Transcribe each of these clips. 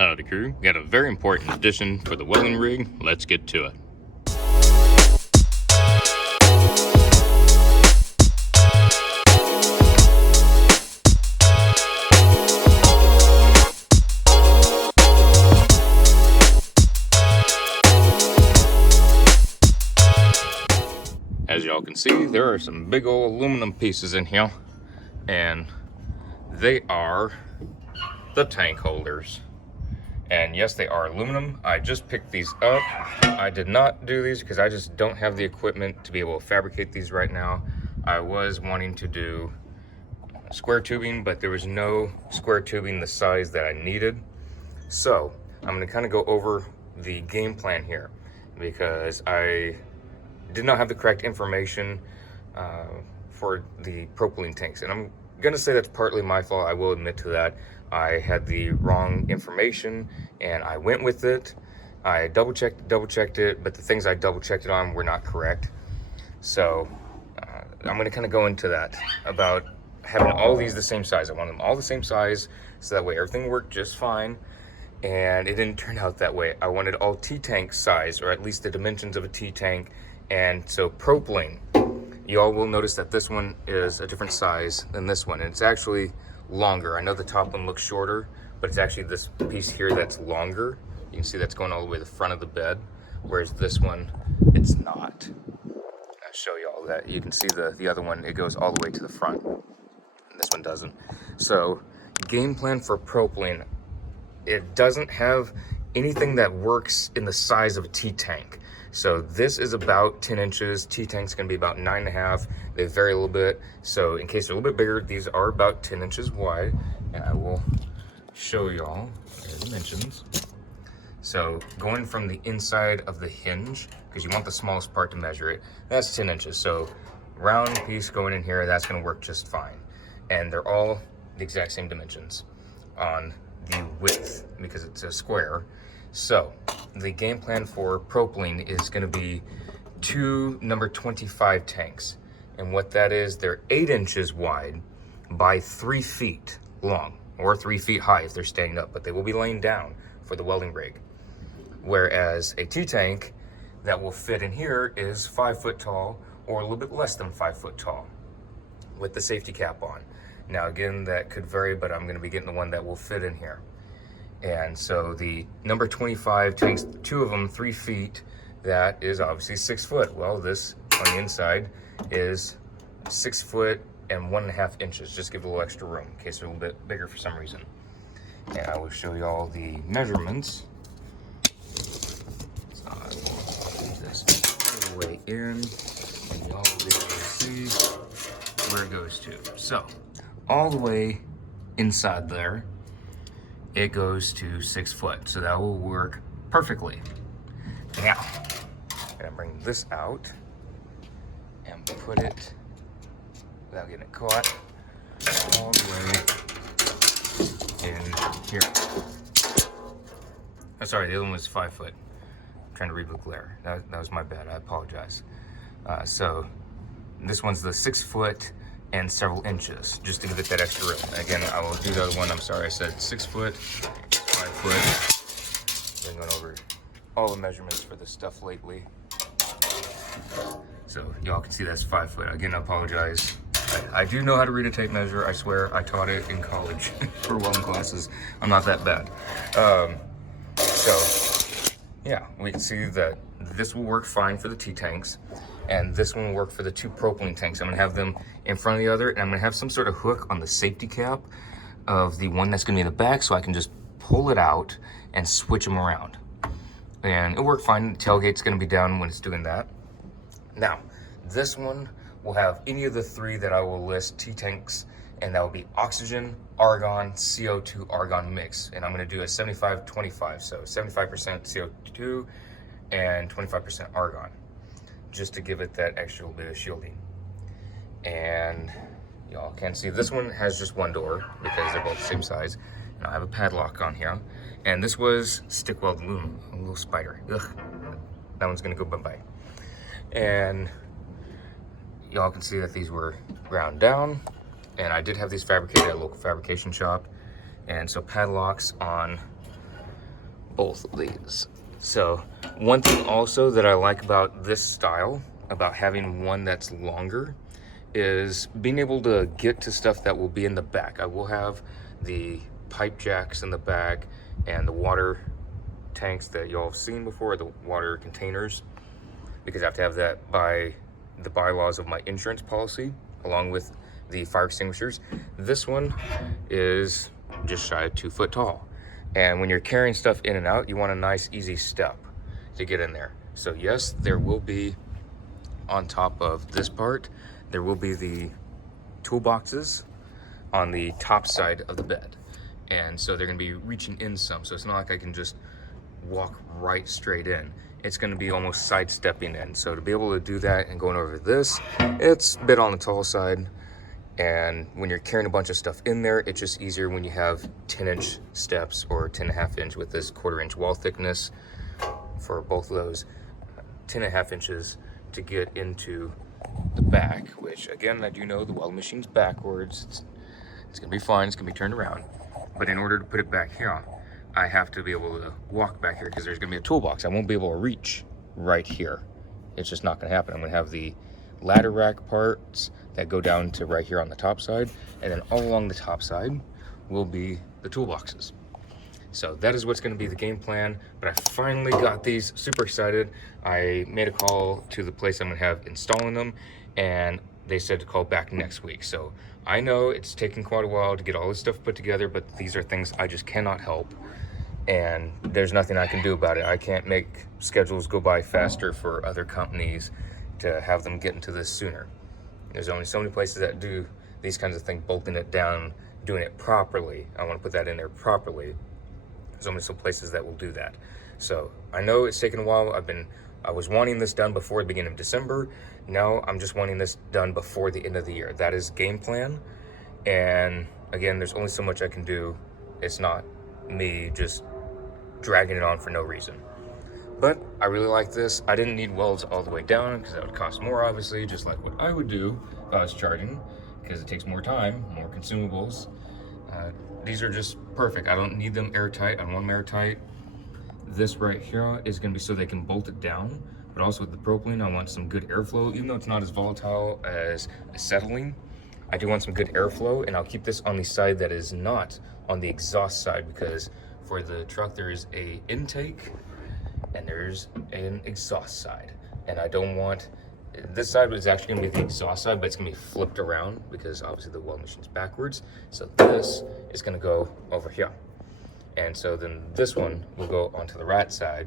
Howdy crew, got a very important addition for the welding rig. Let's get to it. As y'all can see, there are some big old aluminum pieces in here, and they are the tank holders. And yes, they are aluminum. I just picked these up. I did not do these because I just don't have the equipment to be able to fabricate these right now. I was wanting to do square tubing, but there was no square tubing the size that I needed. So I'm gonna kind of go over the game plan here because I did not have the correct information for the propylene tanks. And I'm gonna say that's partly my fault. I will admit to that. I had the wrong information and I went with it. I double checked it, but the things I double checked it on were not correct. So I'm gonna kind of go into that about having all these the same size. I want them all the same size so that way everything worked just fine. And it didn't turn out that way. I wanted all T-tank size, or at least the dimensions of a T-tank. And so propylene, you all will notice that this one is a different size than this one, and it's actually longer. I know the top one looks shorter, but it's actually this piece here that's longer. You can see that's going all the way to the front of the bed, whereas this one, it's not. I'll show you all that. You can see the other one, it goes all the way to the front, and this one doesn't. So game plan for propylene, it doesn't have anything that works in the size of a T-tank. So this is about 10 inches. T-tank's gonna be about 9.5. They vary a little bit. So in case they're a little bit bigger, these are about 10 inches wide. And I will show y'all the dimensions. So going from the inside of the hinge, because you want the smallest part to measure it, that's 10 inches. So round piece going in here, that's gonna work just fine. And they're all the exact same dimensions on the width because it's a square. So the game plan for propylene is going to be 2 number 25 tanks. And what that is, they're 8 inches wide by 3 feet long, or 3 feet high if they're standing up, but they will be laying down for the welding rig. Whereas a T-tank that will fit in here is 5 foot tall or a little bit less than 5 foot tall with the safety cap on. Now again, that could vary, but I'm going to be getting the one that will fit in here. And so the number 25 tanks, 2 of them 3 feet, that is obviously 6 foot. Well, this on the inside is 6 foot and 1.5 inches. Just give it a little extra room in case they're a little bit bigger for some reason. And I will show you all the measurements. So I will leave this all the way in, and y'all will be able to see where it goes to. So all the way inside there, it goes to 6 foot, so that will work perfectly. Now, I'm gonna bring this out and put it, without getting it caught, all the way in here. Oh, sorry, the other one was 5 foot. I'm trying to read with glare. That was my bad, I apologize. So this one's the 6 foot and several inches, just to give it that extra room. Again, I will do the other one. I'm sorry, I said 6 foot, 5 foot. Been going over all the measurements for this stuff lately. So y'all can see that's 5 foot. Again, I apologize. I do know how to read a tape measure. I swear, I taught it in college for welding classes. I'm not that bad. So yeah, we can see that this will work fine for the T-tanks, and this one will work for the 2 propylene tanks. I'm gonna have them in front of the other, and I'm gonna have some sort of hook on the safety cap of the one that's gonna be in the back, so I can just pull it out and switch them around. And it'll work fine. The tailgate's gonna be down when it's doing that. Now, this one will have any of the 3 that I will list T-tanks, and that will be oxygen, argon, CO2 argon mix. And I'm gonna do a 75-25, so 75% CO2 and 25% argon, just to give it that extra little bit of shielding. And y'all can see this one has just 1 door because they're both the same size. And I have a padlock on here. And this was stick welded aluminum, a little spider. Ugh, that one's gonna go bye-bye. And y'all can see that these were ground down. And I did have these fabricated at a local fabrication shop. And so padlocks on both of these. So one thing also that I like about this style, about having one that's longer, is being able to get to stuff that will be in the back. I will have the pipe jacks in the back and the water tanks that y'all have seen before, the water containers, because I have to have that by the bylaws of my insurance policy, along with the fire extinguishers. This one is just shy of 2 foot tall. And when you're carrying stuff in and out, you want a nice, easy step to get in there. So yes, there will be, on top of this part, there will be the toolboxes on the top side of the bed. And so they're gonna be reaching in some. So it's not like I can just walk right straight in. It's gonna be almost sidestepping in. So to be able to do that and going over this, it's a bit on the tall side. And when you're carrying a bunch of stuff in there, it's just easier when you have 10-inch steps or 10.5 inch with this 1/4 inch wall thickness for both of those, 10.5 inches to get into the back, which again, I do know the weld machine's backwards. It's gonna be fine, it's gonna be turned around. But in order to put it back here, I have to be able to walk back here because there's gonna be a toolbox. I won't be able to reach right here. It's just not gonna happen. I'm gonna have the ladder rack parts that go down to right here on the top side, and then all along the top side will be the toolboxes. So that is what's going to be the game plan. But I finally got these, super excited. I made a call to the place I'm going to have installing them, and they said to call back next week. So I know it's taken quite a while to get all this stuff put together, but these are things I just cannot help, and there's nothing I can do about it. I can't make schedules go by faster for other companies to have them get into this sooner. There's only so many places that do these kinds of things, bolting it down, doing it properly. I want to put that in there properly. There's only some places that will do that. So I know it's taken a while. I was wanting this done before the beginning of December. Now I'm just wanting this done before the end of the year. That is game plan. And again, there's only so much I can do. It's not me just dragging it on for no reason. But I really like this. I didn't need welds all the way down because that would cost more, obviously, just like what I would do if I was charging, because it takes more time, more consumables. These are just perfect. I don't need them airtight. I don't want them airtight. This right here is gonna be so they can bolt it down, but also with the propylene, I want some good airflow. Even though it's not as volatile as acetylene, I do want some good airflow, and I'll keep this on the side that is not on the exhaust side, because for the truck, there is a intake and there's an exhaust side. And I don't want, this side is actually gonna be the exhaust side, but it's gonna be flipped around because obviously the weld machine's backwards. So this is gonna go over here. And so then this one will go onto the right side.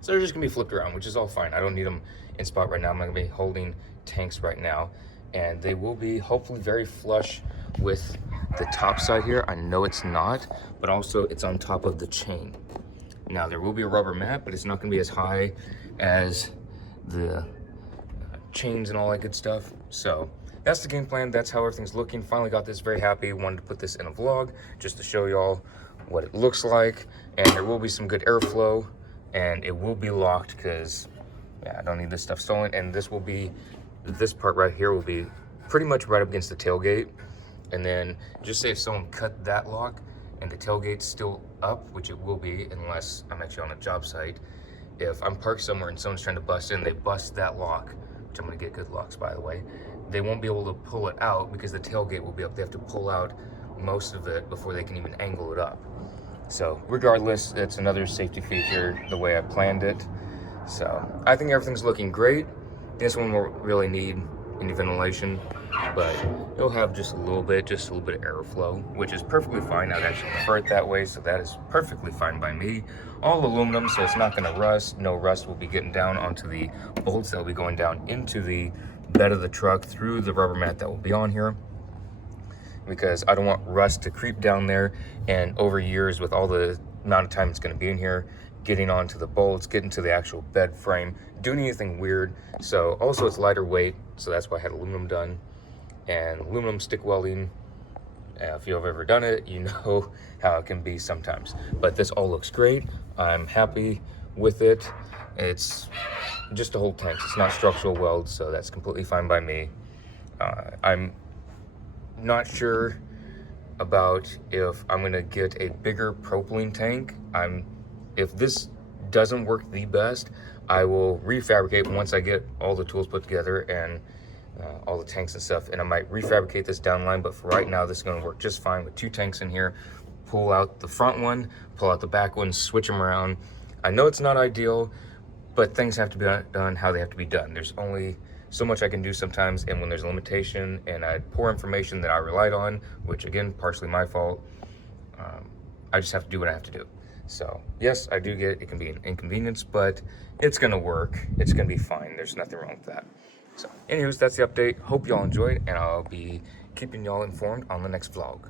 So they're just gonna be flipped around, which is all fine. I don't need them in spot right now. I'm not gonna be holding tanks right now. And they will be hopefully very flush with the top side here. I know it's not, but also it's on top of the chain. Now there will be a rubber mat, but it's not gonna be as high as the chains and all that good stuff. So that's the game plan. That's how everything's looking. Finally got this, very happy. Wanted to put this in a vlog just to show y'all what it looks like. And there will be some good airflow, and it will be locked because I don't need this stuff stolen. And this will be, this part right here will be pretty much right up against the tailgate. And then just say if someone cut that lock and the tailgate's still up, which it will be unless I'm actually on a job site. If I'm parked somewhere and someone's trying to bust in, they bust that lock, which I'm gonna get good locks, by the way. They won't be able to pull it out because the tailgate will be up. They have to pull out most of it before they can even angle it up. So regardless, it's another safety feature the way I planned it. So I think everything's looking great. This one won't really need any ventilation, but it'll have just a little bit of airflow, which is perfectly fine. I'd actually prefer it that way, so that is perfectly fine by me. All aluminum, so it's not gonna rust. No rust will be getting down onto the bolts that will be going down into the bed of the truck through the rubber mat that will be on here, because I don't want rust to creep down there, and over years with all the amount of time it's gonna be in here, getting onto the bolts, getting to the actual bed frame, doing anything weird. So also it's lighter weight, so that's why I had aluminum done. And aluminum stick welding, if you've ever done it, you know how it can be sometimes. But this all looks great. I'm happy with it. It's just a whole tank. It's not structural weld, so that's completely fine by me. I'm not sure about if I'm gonna get a bigger propylene tank. if this doesn't work the best, I will refabricate once I get all the tools put together and all the tanks and stuff, and I might refabricate this down the line, but for right now, this is gonna work just fine with 2 tanks in here. Pull out the front one, pull out the back one, switch them around. I know it's not ideal, but things have to be done how they have to be done. There's only so much I can do sometimes, and when there's a limitation and I had poor information that I relied on, which again, partially my fault, I just have to do what I have to do. So yes, I do get it can be an inconvenience, but it's gonna work. It's gonna be fine. There's nothing wrong with that. So anyways, that's the update. Hope y'all enjoyed, and I'll be keeping y'all informed on the next vlog.